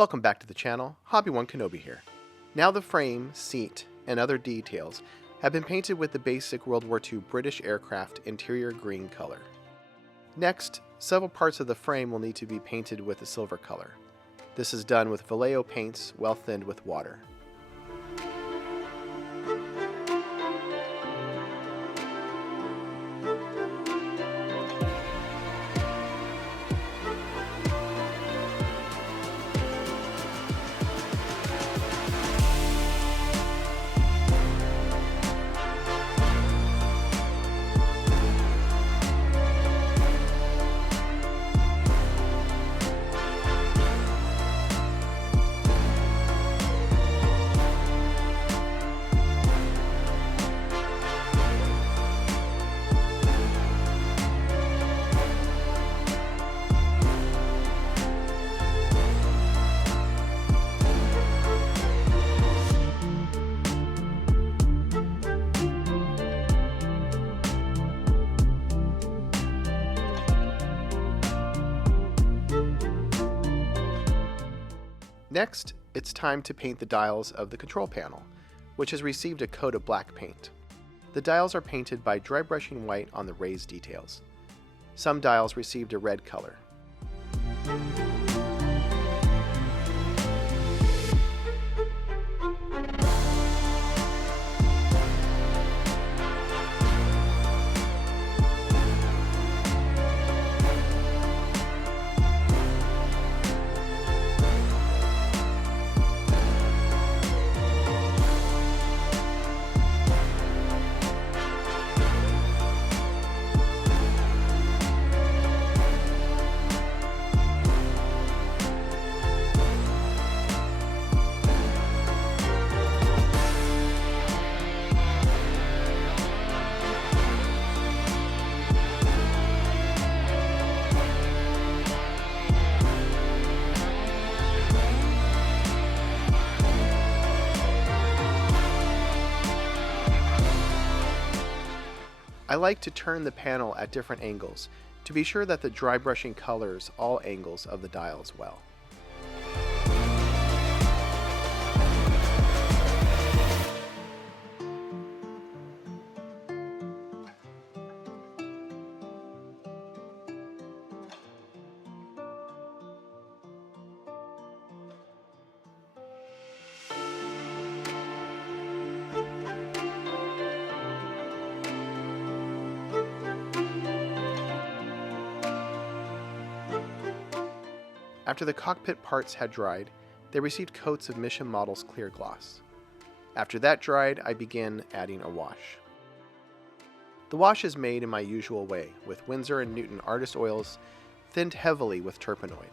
Welcome back to the channel, Hobby1 Kenobi here. Now the frame, seat, and other details have been painted with the basic World War II British aircraft interior green color. Next, several parts of the frame will need to be painted with a silver color. This is done with Vallejo paints well thinned with water. Next, it's time to paint the dials of the control panel, which has received a coat of black paint. The dials are painted by dry brushing white on the raised details. Some dials received a red color. I like to turn the panel at different angles to be sure that the dry brushing colors all angles of the dials well. After the cockpit parts had dried, they received coats of Mission Models clear gloss. After that dried, I began adding a wash. The wash is made in my usual way, with Winsor & Newton Artist Oils thinned heavily with turpenoid.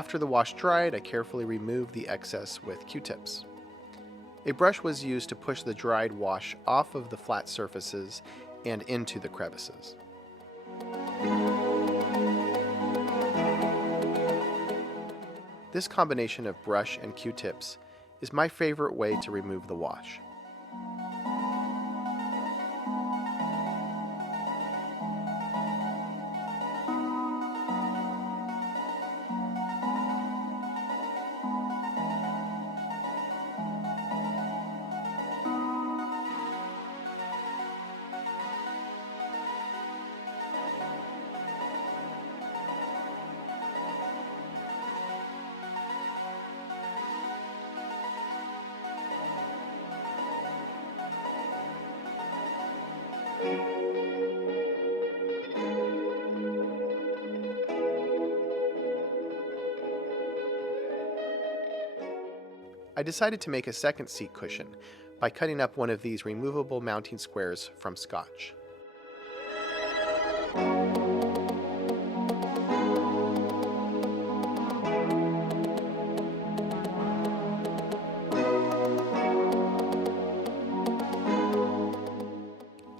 After the wash dried, I carefully removed the excess with Q-tips. A brush was used to push the dried wash off of the flat surfaces and into the crevices. This combination of brush and Q-tips is my favorite way to remove the wash. I decided to make a second seat cushion by cutting up one of these removable mounting squares from Scotch.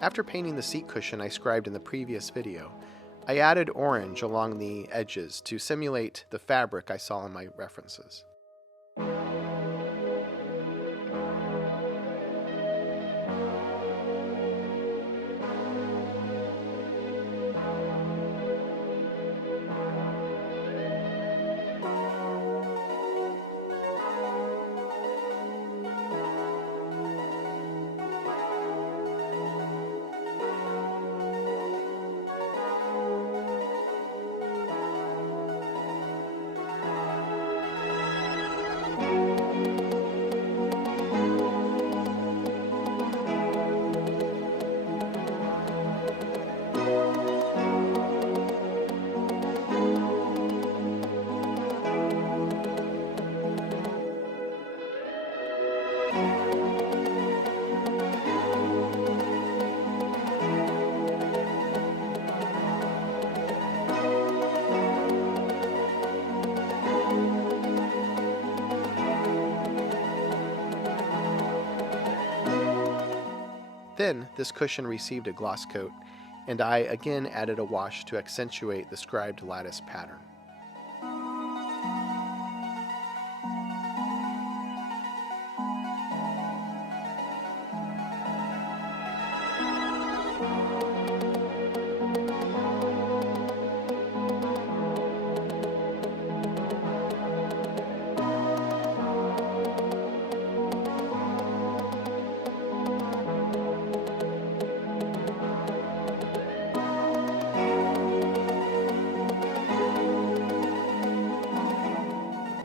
After painting the seat cushion I scribed in the previous video, I added orange along the edges to simulate the fabric I saw in my references. Then, this cushion received a gloss coat and I again added a wash to accentuate the scribed lattice pattern.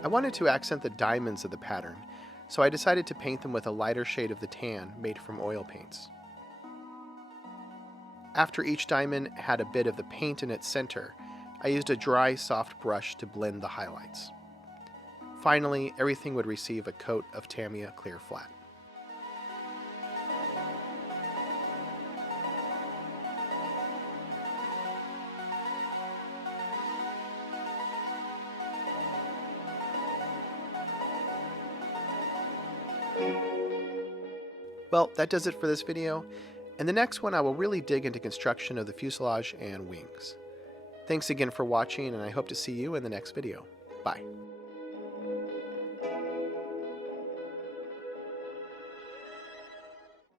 I wanted to accent the diamonds of the pattern, so I decided to paint them with a lighter shade of the tan made from oil paints. After each diamond had a bit of the paint in its center, I used a dry, soft brush to blend the highlights. Finally, everything would receive a coat of Tamiya clear flat. Well, that does it for this video. In the next one, I will really dig into construction of the fuselage and wings. Thanks again for watching, and I hope to see you in the next video. Bye.